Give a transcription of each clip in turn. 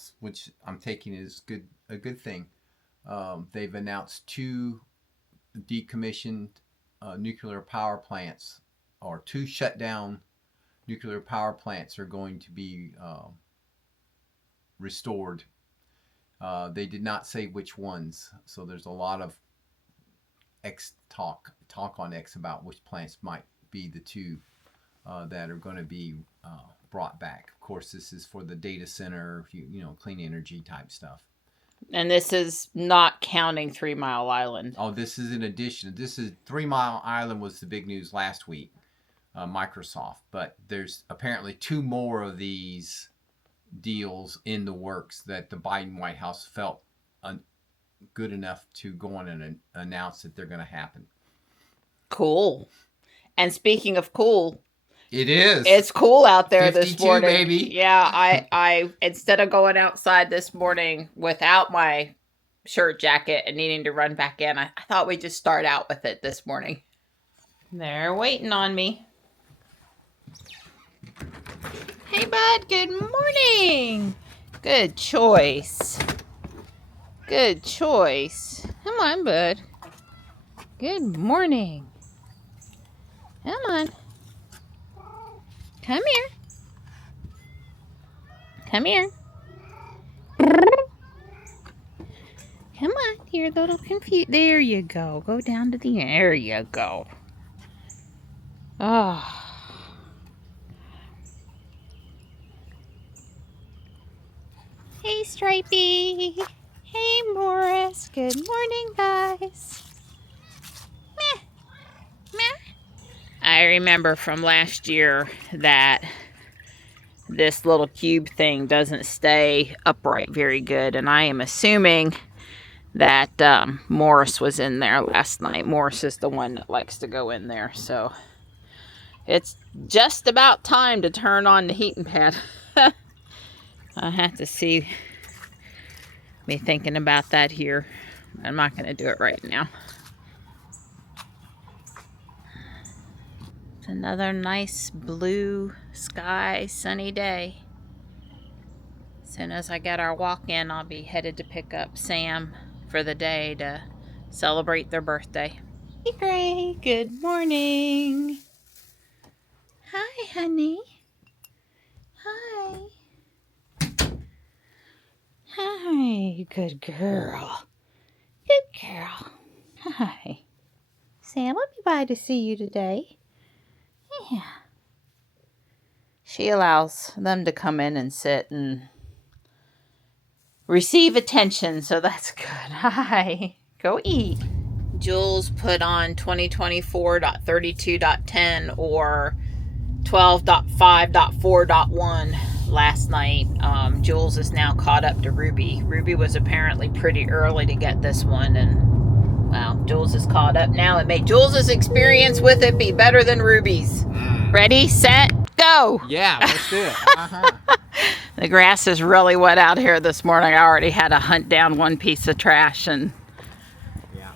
House, which I'm taking is a good thing. They've announced 2 decommissioned nuclear power plants, or 2 shut down nuclear power plants are going to be restored. They did not say which ones, so there's a lot of talk on X about which plants might be the 2 that are going to be brought back. Of course, this is for the data center, clean energy type stuff. And this is not counting 3 Mile Island. Oh, this is in addition. This is 3 Mile Island was the big news last week, Microsoft. But there's apparently 2 more of these deals in the works that the Biden White House felt good enough to go on and announce that they're going to happen. Cool. And speaking of cool, it is. It's cool out there this morning, baby. Yeah, I instead of going outside this morning without my shirt jacket and needing to run back in, I thought we'd just start out with it this morning. They're waiting on me. Hey, bud. Good morning. Good choice. Good choice. Come on, bud. Good morning. Come on. Come here. Come here. Come on. You're a little confused. There you go. Go down to the... There you go. Oh. Hey, Stripey. Hey, Morris. Good morning, guys. Meh. Meh. I remember from last year that this little cube thing doesn't stay upright very good. And I am assuming that Morris was in there last night. Morris is the one that likes to go in there. So it's just about time to turn on the heating pad. I have to see me thinking about that here. I'm not going to do it right now. It's another nice blue sky, sunny day. As soon as I get our walk in, I'll be headed to pick up Sam for the day to celebrate their birthday. Hey, Gray. Good morning. Hi, honey. Hi. Hi, good girl. Good girl. Hi. Sam will be by to see you today. Yeah. She allows them to come in and sit and receive attention, so that's good. Hi. Go eat. Jules put on 2024.32.10 or 12.5.4.1 last night. Jules is now caught up to Ruby. Ruby was apparently pretty early to get this one, and wow, Jules is caught up now. It made Jules's experience with it be better than Ruby's. Ready, set, go. Yeah, let's do it. The grass is really wet out here this morning. I already had to hunt down one piece of trash, and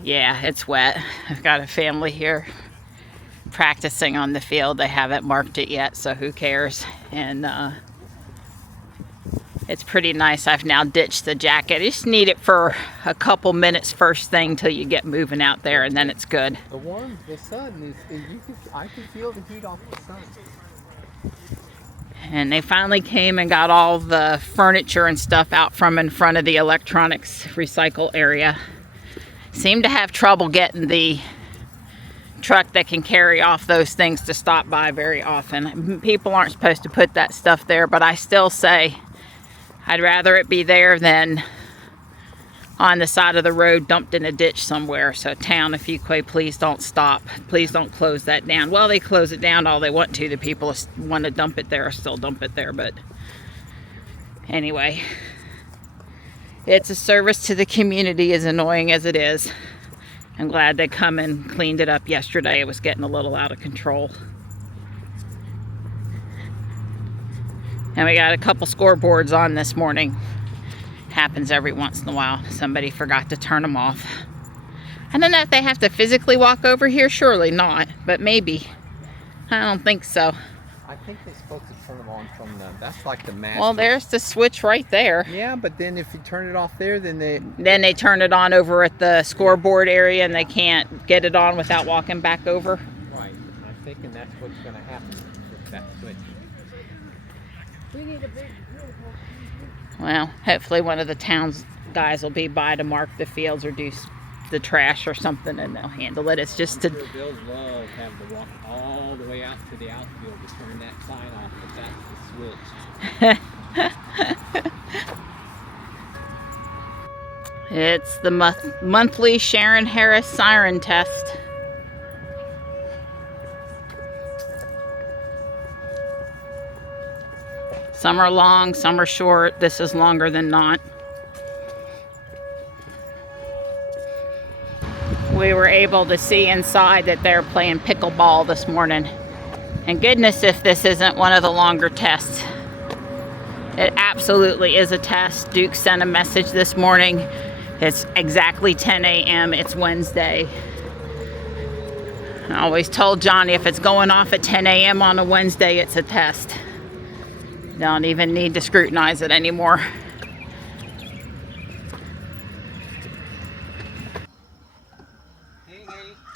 yeah, it's wet. I've got a family here practicing on the field. They haven't marked it yet, so who cares? And it's pretty nice. I've now ditched the jacket. You just need it for a couple minutes first thing till you get moving out there, and then it's good. The sun is I can feel the heat off the sun. And they finally came and got all the furniture and stuff out from in front of the electronics recycle area. Seem to have trouble getting the truck that can carry off those things to stop by very often. People aren't supposed to put that stuff there, but I still say I'd rather it be there than on the side of the road dumped in a ditch somewhere. So town, if you could, please don't stop. Please don't close that down. Well, they close it down all they want to. The people want to dump it there, still dump it there. But anyway, it's a service to the community, as annoying as it is. I'm glad they come and cleaned it up yesterday. It was getting a little out of control. And we got a couple scoreboards on this morning. Happens every once in a while. Somebody forgot to turn them off. I don't know if they have to physically walk over here. Surely not, but maybe. I don't think so. I I think they're supposed to turn them on from that's like the master. Well, there's the switch right there. Yeah, but then if you turn it off there, then they turn it on over at the scoreboard area, and they can't get it on without walking back over. Right. I'm thinking that's what's going to happen with that switch. Well, hopefully one of the town's guys will be by to mark the fields or do the trash or something, and they'll handle it. It's just I'm sure Bill's love having to walk all the way out to the outfield to turn that sign off, but that's the switch. It's the monthly Sharon Harris siren test. Some are long, some are short. This is longer than not. We were able to see inside that they're playing pickleball this morning. And goodness if this isn't one of the longer tests. It absolutely is a test. Duke sent a message this morning. It's exactly 10 a.m. It's Wednesday. I always told Johnny if it's going off at 10 a.m. on a Wednesday, it's a test. Don't even need to scrutinize it anymore.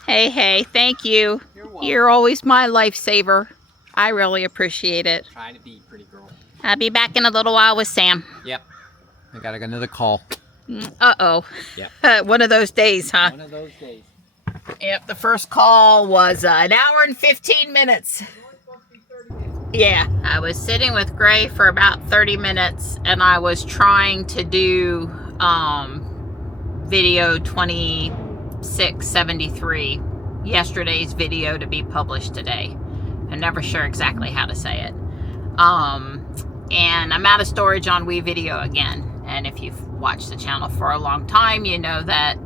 Hey, thank you. You're welcome. You're always my lifesaver. I really appreciate it. Try to be, pretty girl. I'll be back in a little while with Sam. Yep. I got another call. Uh-oh. Yep. One of those days, huh? One of those days. Yep, the first call was an hour and 15 minutes. Yeah, I was sitting with Gray for about 30 minutes, and I was trying to do video 2673, yesterday's video to be published today. I'm never sure exactly how to say it. And I'm out of storage on WeVideo again. And if you've watched the channel for a long time, you know that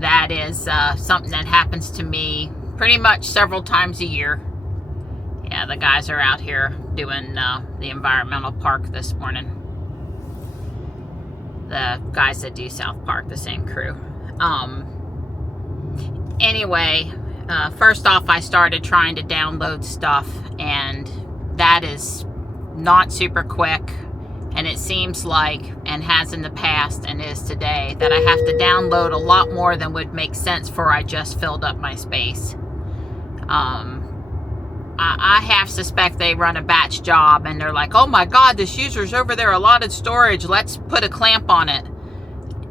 that is something that happens to me pretty much several times a year. Yeah, the guys are out here doing the environmental park this morning. The guys that do South Park, the same crew. Anyway, first off, I started trying to download stuff, and that is not super quick. And it seems like, and has in the past and is today, that I have to download a lot more than would make sense for I just filled up my space. I half suspect they run a batch job and they're like, oh my God, this user's over there allotted storage. Let's put a clamp on it.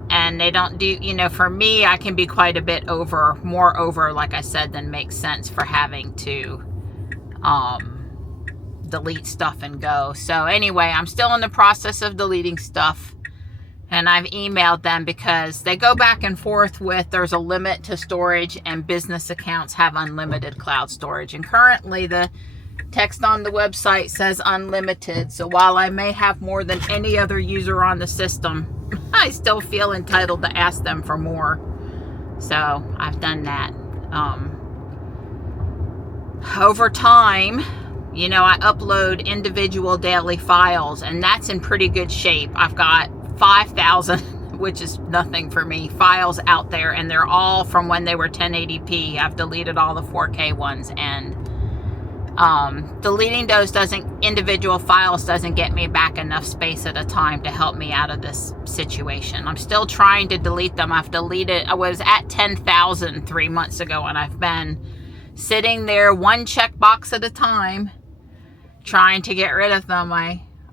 And they don't do, you know, for me, I can be quite a bit over, more over, like I said, than makes sense for having to delete stuff and go. So anyway, I'm still in the process of deleting stuff. And I've emailed them because they go back and forth with there's a limit to storage and business accounts have unlimited cloud storage. And currently the text on the website says unlimited. So while I may have more than any other user on the system, I still feel entitled to ask them for more. So I've done that. Over time, you know, I upload individual daily files, and that's in pretty good shape. I've got 5,000, which is nothing for me, files out there, and they're all from when they were 1080p. I've deleted all the 4K ones, and deleting those individual files doesn't get me back enough space at a time to help me out of this situation. I'm still trying to delete them. I was at 10,000 3 months ago, and I've been sitting there one checkbox at a time trying to get rid of them.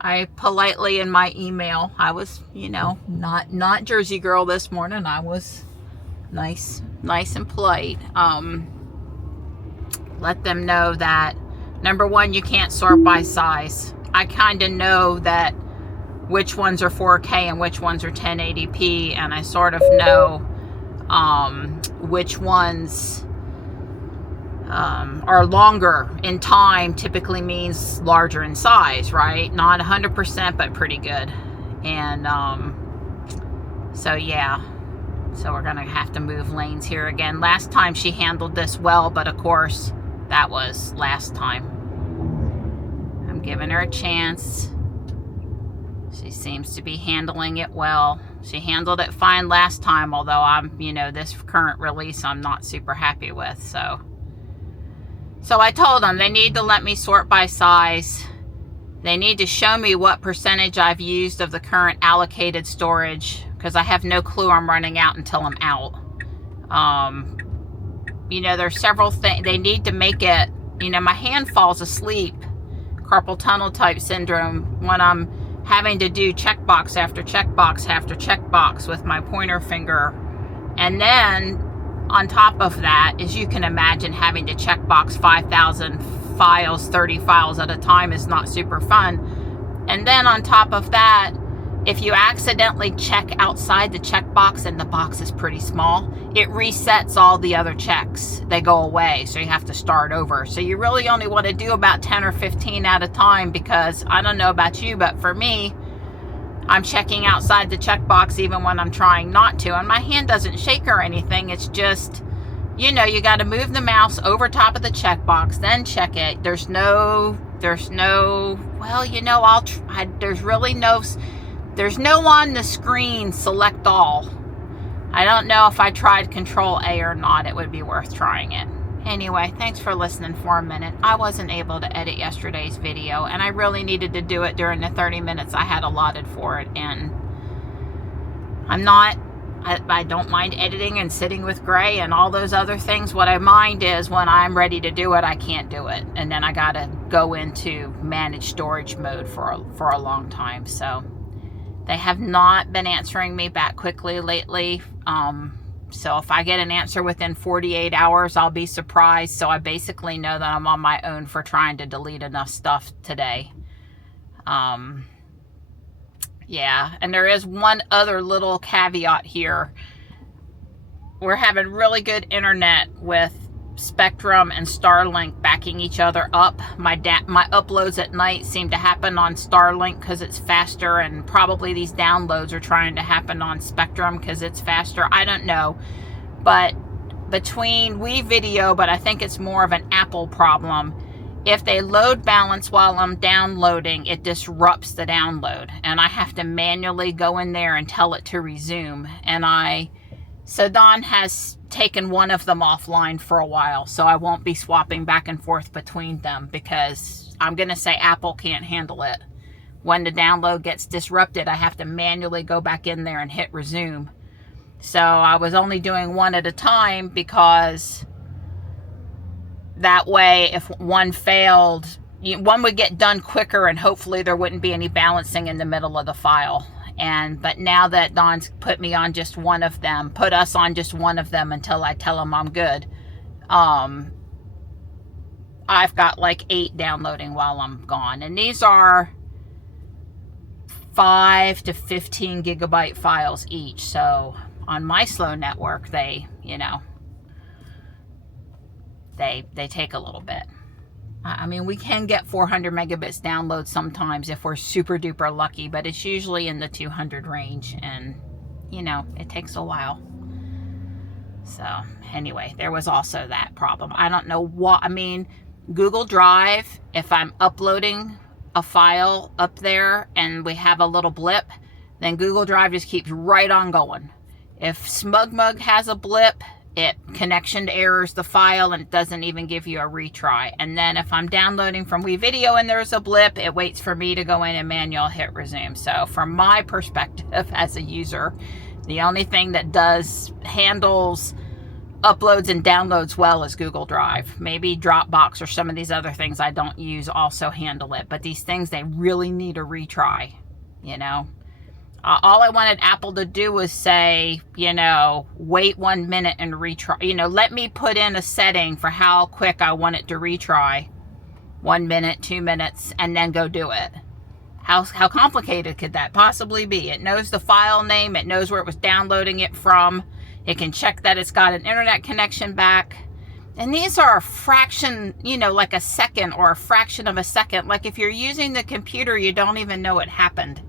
I politely in my email, I was, you know, not Jersey girl this morning. I was nice and polite. Let them know that, number one, you can't sort by size. I kind of know that which ones are 4K and which ones are 1080p, and I sort of know which ones are longer in time. Typically means larger in size, right? Not 100%, but pretty good. And so yeah, so we're gonna have to move lanes here again. Last time she handled this well, but of course that was last time. I'm giving her a chance. She seems to be handling it well. She handled it fine last time, although I'm, you know, this current release I'm not super happy with. So So I told them they need to let me sort by size. They need to show me what percentage I've used of the current allocated storage, because I have no clue I'm running out until I'm out. You know, there's several things. They need to make it, you know, my hand falls asleep, carpal tunnel type syndrome, when I'm having to do checkbox after checkbox after checkbox with my pointer finger. And then on top of that, as you can imagine, having to checkbox 5,000 files, 30 files at a time is not super fun. And then on top of that, if you accidentally check outside the checkbox and the box is pretty small, it resets all the other checks. They go away, so you have to start over. So you really only want to do about 10 or 15 at a time, because I don't know about you, but for me, I'm checking outside the checkbox even when I'm trying not to. And my hand doesn't shake or anything. It's just, you know, you got to move the mouse over top of the checkbox, then check it. There's no, well, you know, there's no on the screen select all. I don't know if I tried Control A or not. It would be worth trying it. Anyway, thanks for listening for a minute. I wasn't able to edit yesterday's video, and I really needed to do it during the 30 minutes I had allotted for it. And I don't mind editing and sitting with Gray and all those other things. What I mind is when I'm ready to do it, I can't do it. And then I got to go into manage storage mode for a long time. So they have not been answering me back quickly lately. So if I get an answer within 48 hours, I'll be surprised. So I basically know that I'm on my own for trying to delete enough stuff today. Yeah, and there is one other little caveat here. We're having really good internet with Spectrum and Starlink backing each other up. My uploads at night seem to happen on Starlink because it's faster, and probably these downloads are trying to happen on Spectrum because it's faster. I don't know, but between WeVideo, but I think it's more of an Apple problem. If they load balance while I'm downloading, it disrupts the download, and I have to manually go in there and tell it to resume. And so Don has taken one of them offline for a while, so I won't be swapping back and forth between them, because I'm going to say Apple can't handle it. When the download gets disrupted, I have to manually go back in there and hit resume. So I was only doing one at a time, because that way if one failed, one would get done quicker, and hopefully there wouldn't be any balancing in the middle of the file. But now that Don's put us on just one of them until I tell him I'm good, I've got like 8 downloading while I'm gone. And these are 5 to 15 gigabyte files each. So on my slow network, they take a little bit. I mean, we can get 400 megabits download sometimes if we're super duper lucky, but it's usually in the 200 range, and it takes a while. So anyway, there was also that problem. I don't know what, Google Drive, if I'm uploading a file up there and we have a little blip, then Google Drive just keeps right on going. If SmugMug has a blip, it connection errors the file and it doesn't even give you a retry. And then if I'm downloading from WeVideo and there's a blip, it waits for me to go in and manual hit resume. So from my perspective as a user, the only thing that handles uploads and downloads well is Google Drive. Maybe Dropbox or some of these other things I don't use also handle it. But these things, they really need a retry, All I wanted Apple to do was say, wait 1 minute and retry. Let me put in a setting for how quick I want it to retry. 1 minute, 2 minutes, and then go do it. How complicated could that possibly be? It knows the file name. It knows where it was downloading it from. It can check that it's got an internet connection back. And these are a fraction, like a second or a fraction of a second. Like if you're using the computer, you don't even know it happened.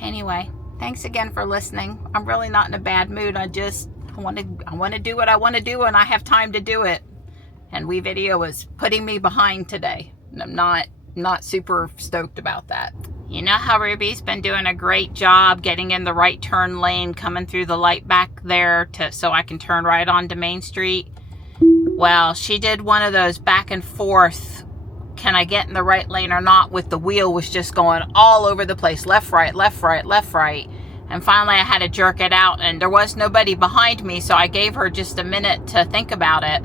Anyway, thanks again for listening. I'm really not in a bad mood. I want to do what I want to do, and I have time to do it. And WeVideo is putting me behind today, and I'm not super stoked about that. You know how Ruby's been doing a great job getting in the right turn lane, coming through the light back there so I can turn right onto Main Street. Well, she did one of those back and forth, can I get in the right lane or not, with the wheel was just going all over the place, left, right, left, right, left, right. And finally I had to jerk it out, and there was nobody behind me, so I gave her just a minute to think about it.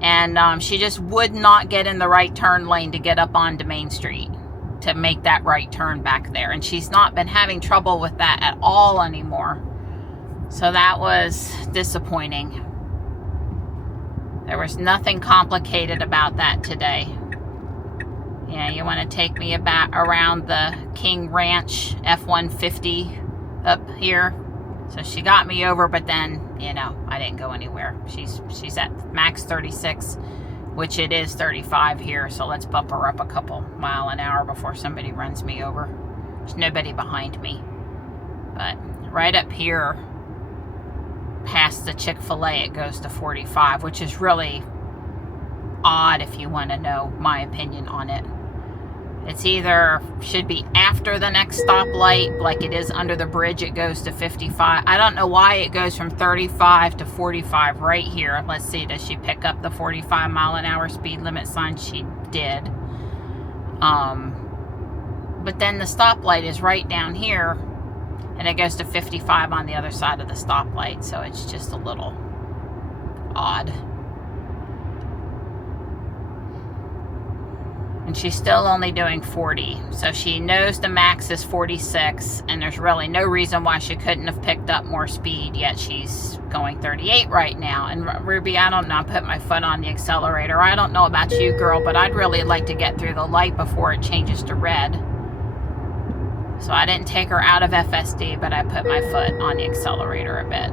And she just would not get in the right turn lane to get up onto Main Street to make that right turn back there. And she's not been having trouble with that at all anymore. So that was disappointing. There was nothing complicated about that today. Yeah, you want to take me about around the King Ranch F-150 up here. So she got me over, but then, you know, I didn't go anywhere. She's at max 36, which it is 35 here. So let's bump her up a couple mile an hour before somebody runs me over. There's nobody behind me. But right up here, past the Chick-fil-A, it goes to 45, which is really odd if you want to know my opinion on it. It's either should be after the next stoplight, like it is under the bridge, it goes to 55. I don't know why it goes from 35 to 45 right here. Let's see, does she pick up the 45 mile an hour speed limit sign? She did. But then the stoplight is right down here, and it goes to 55 on the other side of the stoplight, so it's just a little odd. And she's still only doing 40, so she knows the max is 46, and there's really no reason why she couldn't have picked up more speed, yet she's going 38 right now. And Ruby, I don't know, I put my foot on the accelerator. I don't know about you, girl, but I'd really like to get through the light before it changes to red. So I didn't take her out of FSD, but I put my foot on the accelerator a bit.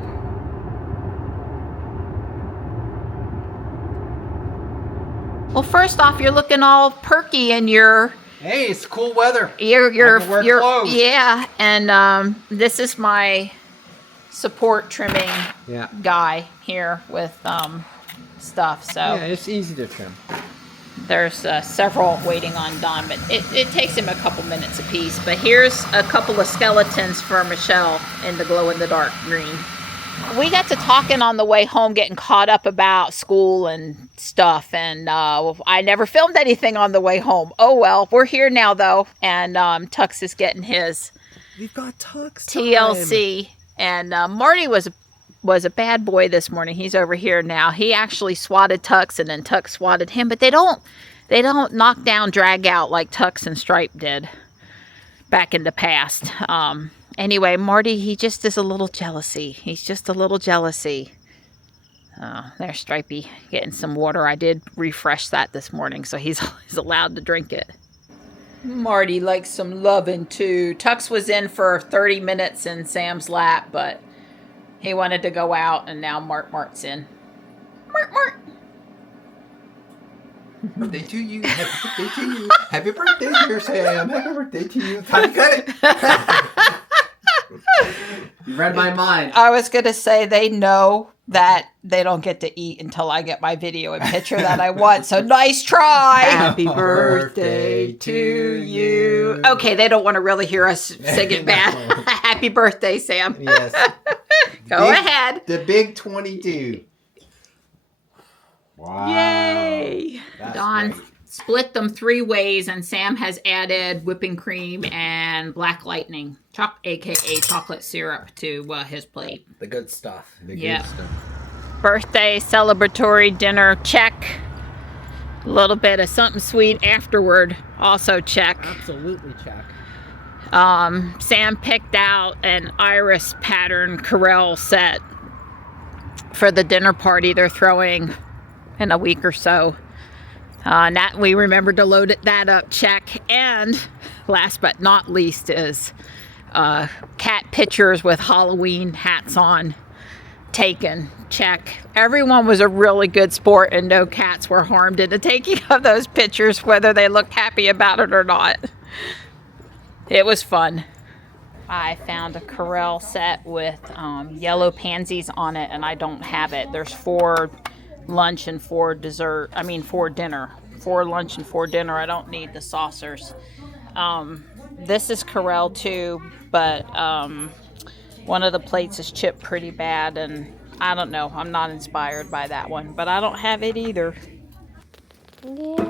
Well, first off, you're looking all perky in your... Hey, it's cool weather. Your clothes. Yeah, and this is my support trimming guy here with stuff. So Yeah, it's easy to trim. there's several waiting on Don, but it takes him a couple minutes a piece. But here's a couple of skeletons for Michelle in the glow-in-the-dark green. We got to talking on the way home, getting caught up about school and stuff, and I never filmed anything on the way home. Oh well, we're here now though, and Tux is getting his We've got Tux TLC, and Marty was a bad boy this morning. He's over here now. He actually swatted Tux, and then Tux swatted him, but they don't knock down, drag out like Tux and Stripe did back in the past. Anyway, Marty, he just is a little jealousy. He's just a little jealousy. Oh, there's Stripey getting some water. I did refresh that this morning, so he's allowed to drink it. Marty likes some loving too. Tux was in for 30 minutes in Sam's lap, but he wanted to go out, and now Mart's in. Mart. Birthday to you. Happy birthday to you. Happy birthday, dear Sam. Happy birthday to you. Time to cut it. You read my mind. I was going to say they know that they don't get to eat until I get my video and picture that I want. So nice try. Happy birthday to you. Okay, they don't want to really hear us sing it bad. Happy birthday, Sam. Yes. Go ahead. The big 22. Wow. Yay. That's Don great. split them 3 ways, and Sam has added whipping cream and black lightning, aka chocolate syrup, to his plate. The good stuff. The Yeah. good stuff. Birthday celebratory dinner, check. A little bit of something sweet afterward, also check. Absolutely check. Sam picked out an iris pattern Corel set for the dinner party they're throwing in a week or so. That we remembered to load that up, check. And last but not least is cat pictures with Halloween hats on, taken, check. Everyone was a really good sport, and no cats were harmed in the taking of those pictures, whether they looked happy about it or not. It was fun. I found a Corel set with yellow pansies on it, and I don't have it. There's 4 lunch and 4 dessert. 4 dinner. 4 lunch and 4 dinner. I don't need the saucers. This is Corel too, but one of the plates is chipped pretty bad, and I don't know. I'm not inspired by that one, but I don't have it either. Yeah.